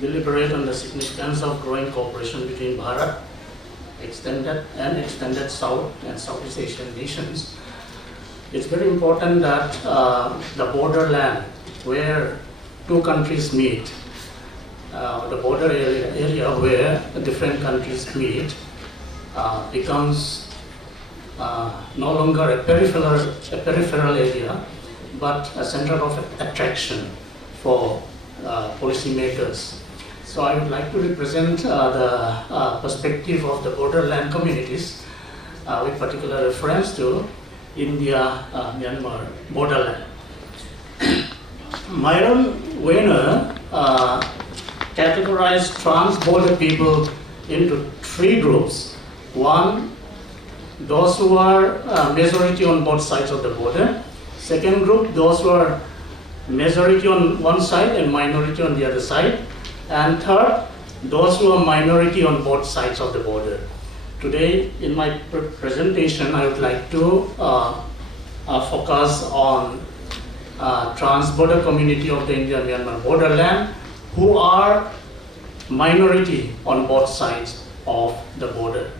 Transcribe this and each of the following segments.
deliberate on the significance of growing cooperation between Bharat, extended South and Southeast Asian nations. It's very important that the borderland where two countries meet, the border area where different countries meet, becomes no longer a peripheral area, but a center of attraction for policymakers. So I would like to represent the perspective of the borderland communities with particular reference to India-Myanmar borderland. Myron Weiner categorized trans-border people into three groups. One, those who are majority on both sides of the border. Second group, those who are majority on one side and minority on the other side. And third, those who are minority on both sides of the border. Today, in my presentation, I would like to focus on trans-border community of the India-Myanmar borderland who are minority on both sides of the border.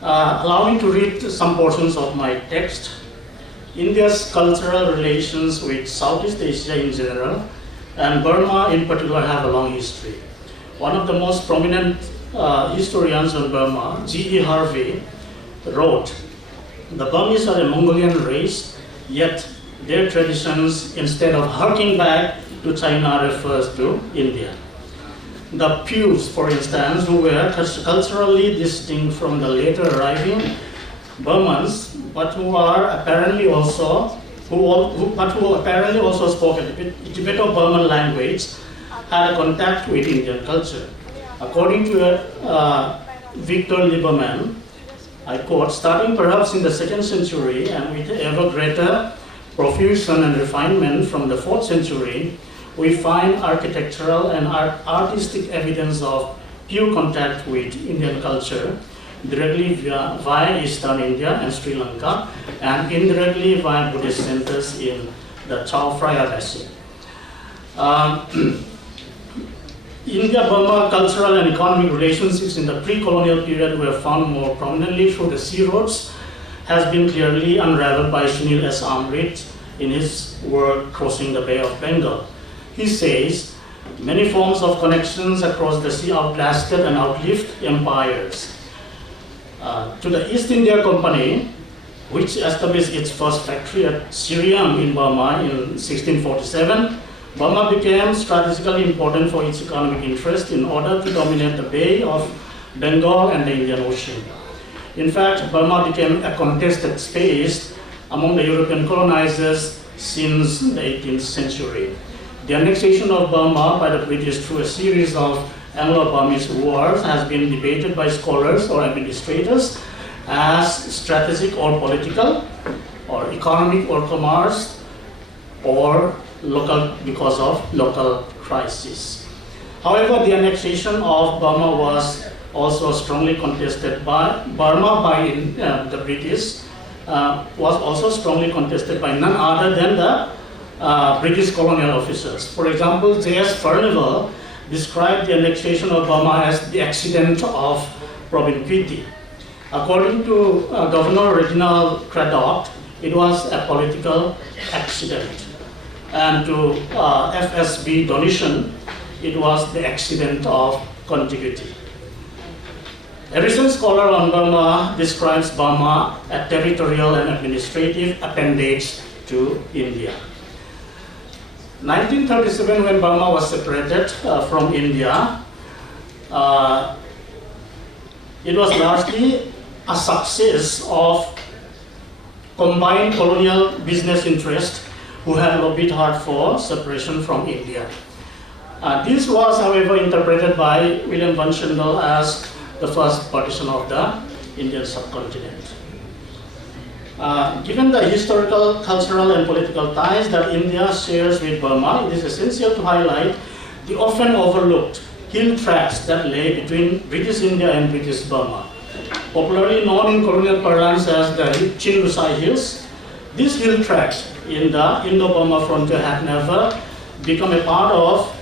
Allow me to read some portions of my text. India's cultural relations with Southeast Asia in general and Burma in particular have a long history. One of the most prominent historians on Burma, G.E. Harvey, wrote, "The Burmese are a Mongolian race, yet their traditions, instead of harking back to China, refers to India." The Pews, for instance, who were culturally distinct from the later arriving Burmans, but who apparently also spoke a Tibeto-Burman language, had a contact with Indian culture. According to Victor Lieberman, I quote, "Starting perhaps in the 2nd century and with ever greater profusion and refinement from the 4th century, we find architectural and artistic evidence of pure contact with Indian culture, directly via Eastern India and Sri Lanka, and indirectly via Buddhist centers in the Chao Phraya Basin." India-Burma cultural and economic relationships in the pre-colonial period were found more prominently through the sea roads, has been clearly unraveled by Sunil S. Amrit in his work Crossing the Bay of Bengal. He says, "Many forms of connections across the sea outlasted and outlived empires. To the East India Company, which established its first factory at Siriam in Burma in 1647, Burma became strategically important for its economic interest in order to dominate the Bay of Bengal and the Indian Ocean. In fact, Burma became a contested space among the European colonizers since the 18th century. The annexation of Burma by the British through a series of Anglo-Burmese wars has been debated by scholars or administrators as strategic or political, or economic or commerce, or local because of local crisis. However, the annexation of Burma was also strongly contested by the British, was also strongly contested by none other than the British colonial officers. For example, J.S. Furnival described the annexation of Burma as the accident of propinquity. According to Governor Reginald Craddock, it was a political accident. And to F.S.B. Donison, it was the accident of contiguity. A recent scholar on Burma describes Burma as territorial and administrative appendage to India. 1937, when Burma was separated from India, it was largely a success of combined colonial business interests who had lobbied hard for separation from India. This was, however, interpreted by William Van Schendel as the first partition of the Indian subcontinent. Given the historical, cultural, and political ties that India shares with Burma, it is essential to highlight the often overlooked hill tracts that lay between British India and British Burma. Popularly known in colonial parlance as the Chinlusai Hills, these hill tracts in the Indo-Burma frontier had never become a part of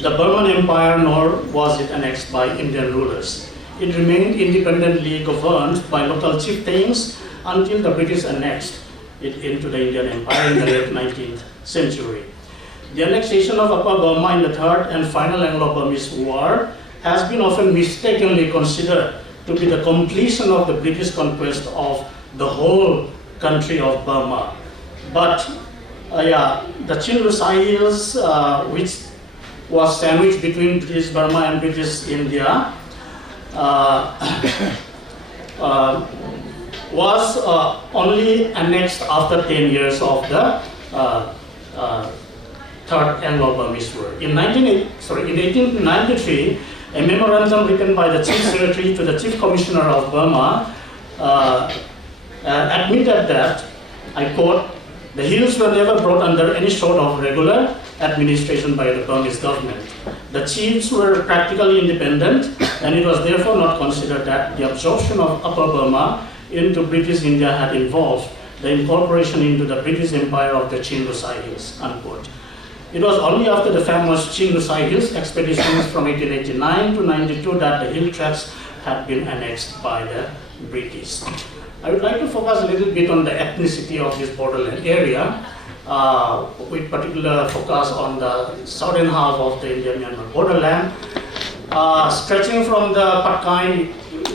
the Burman Empire, nor was it annexed by Indian rulers. It remained independently governed by local chieftains until the British annexed it into the Indian Empire in the late 19th century. The annexation of Upper Burma in the Third and final Anglo-Burmese War has been often mistakenly considered to be the completion of the British conquest of the whole country of Burma. But the Chinrusai Hills, which was sandwiched between British Burma and British India, was only annexed after 10 years of the Third Anglo-Burmese War. In 1893, a memorandum written by the Chief Secretary to the Chief Commissioner of Burma admitted that, I quote, "The hills were never brought under any sort of regular administration by the Burmese government. The chiefs were practically independent, and it was therefore not considered that the absorption of Upper Burma into British India had involved the incorporation into the British Empire of the Chinrusai Hills," unquote. It was only after the famous Chinrusai Hills expeditions from 1889 to 92 that the hill tracts had been annexed by the British. I would like to focus a little bit on the ethnicity of this borderland area, with particular focus on the southern half of the India-Myanmar borderland, stretching from the Patkai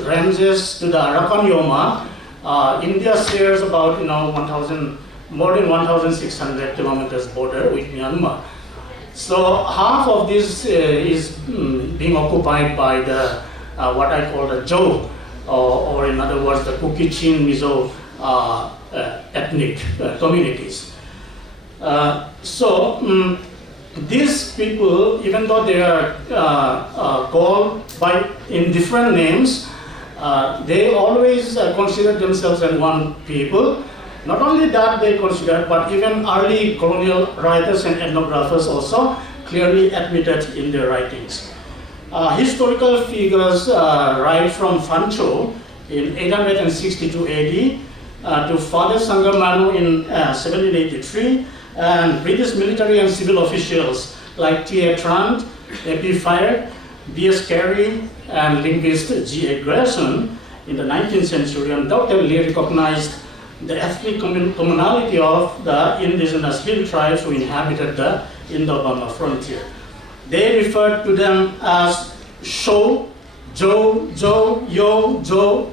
ranges to the Arakan Yoma. India shares about more than 1,600 kilometers border with Myanmar. So half of this is being occupied by the what I call the Zhou, or in other words, the Kuki-Chin Mizo ethnic communities. These people, even though they are called in different names, they always consider themselves as one people. Not only that they considered, but even early colonial writers and ethnographers also clearly admitted in their writings. Historical figures write from Fancho in 862 AD to Father Sangamanu in 1783, and British military and civil officials like T.A. Trant, A.P. Fire, B.S. Carey, and linguist G.A. Grayson in the 19th century undoubtedly recognized the ethnic commonality of the indigenous hill tribes who inhabited the Indo-Burma frontier. They referred to them as Sho, Jo, Jo, Yo, Jo,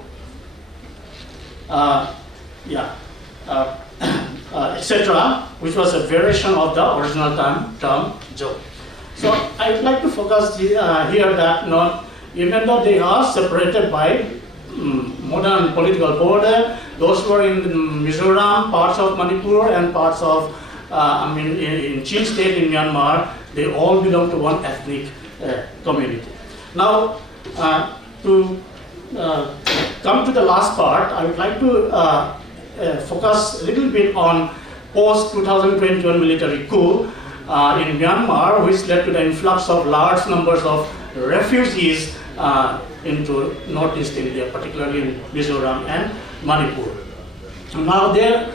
etc., which was a variation of the original term Jo. So I would like to focus here that even though they are separated by modern political border, those who are in Mizoram, parts of Manipur, and parts of, in Chin state in Myanmar, they all belong to one ethnic community. Now, to come to the last part, I would like to focus a little bit on post-2021 military coup in Myanmar, which led to the influx of large numbers of refugees into Northeast India, particularly in Mizoram and Manipur. Now there,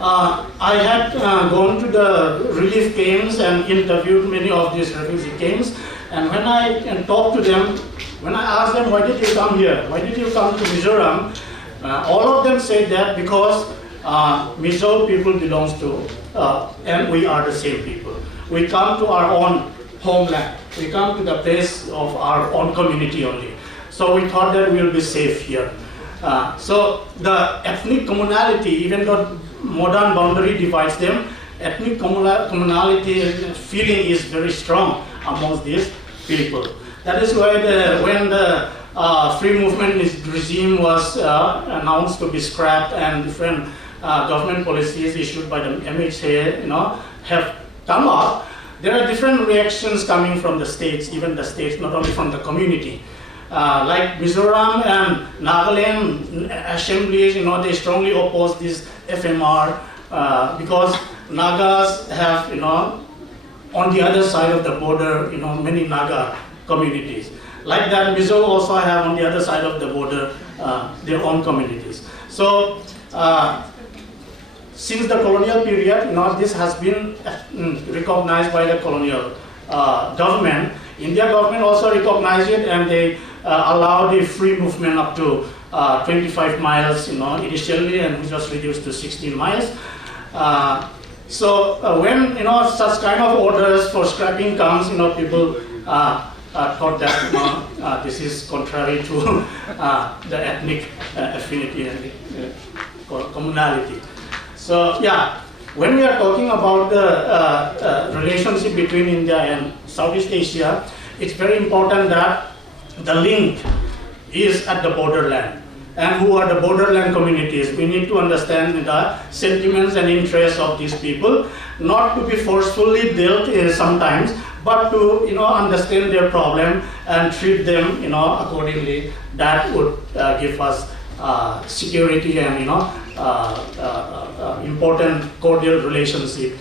I had gone to the relief camps and interviewed many of these refugee camps, and when I talked to them, when I asked them, why did you come here? Why did you come to Mizoram? All of them said that because Mizo people belongs to, and we are the same people. We come to our own homeland. We come to the place of our own community only. So we thought that we will be safe here. So the ethnic commonality, even though modern boundary divides them, ethnic commonality feeling is very strong amongst these people. That is why when the free movement regime was announced to be scrapped, and different government policies issued by the MHA, have come up, there are different reactions coming from the states, even the states, not only from the community. Like Mizoram and Nagaland assemblies, they strongly oppose this FMR because Nagas have, on the other side of the border, many Naga communities. Like that, Mizo also have on the other side of the border their own communities. So, since the colonial period, this has been recognized by the colonial government, India government also recognized it, and they allowed the free movement up to 25 miles, initially, and which was reduced to 16 miles. So when such kind of orders for scrapping comes, people thought that this is contrary to the ethnic affinity and communality. So yeah, when we are talking about the relationship between India and Southeast Asia, it's very important that the link is at the borderland. And who are the borderland communities? We need to understand the sentiments and interests of these people, not to be forcefully dealt sometimes, but to understand their problem and treat them accordingly. That would give us security and important cordial relationship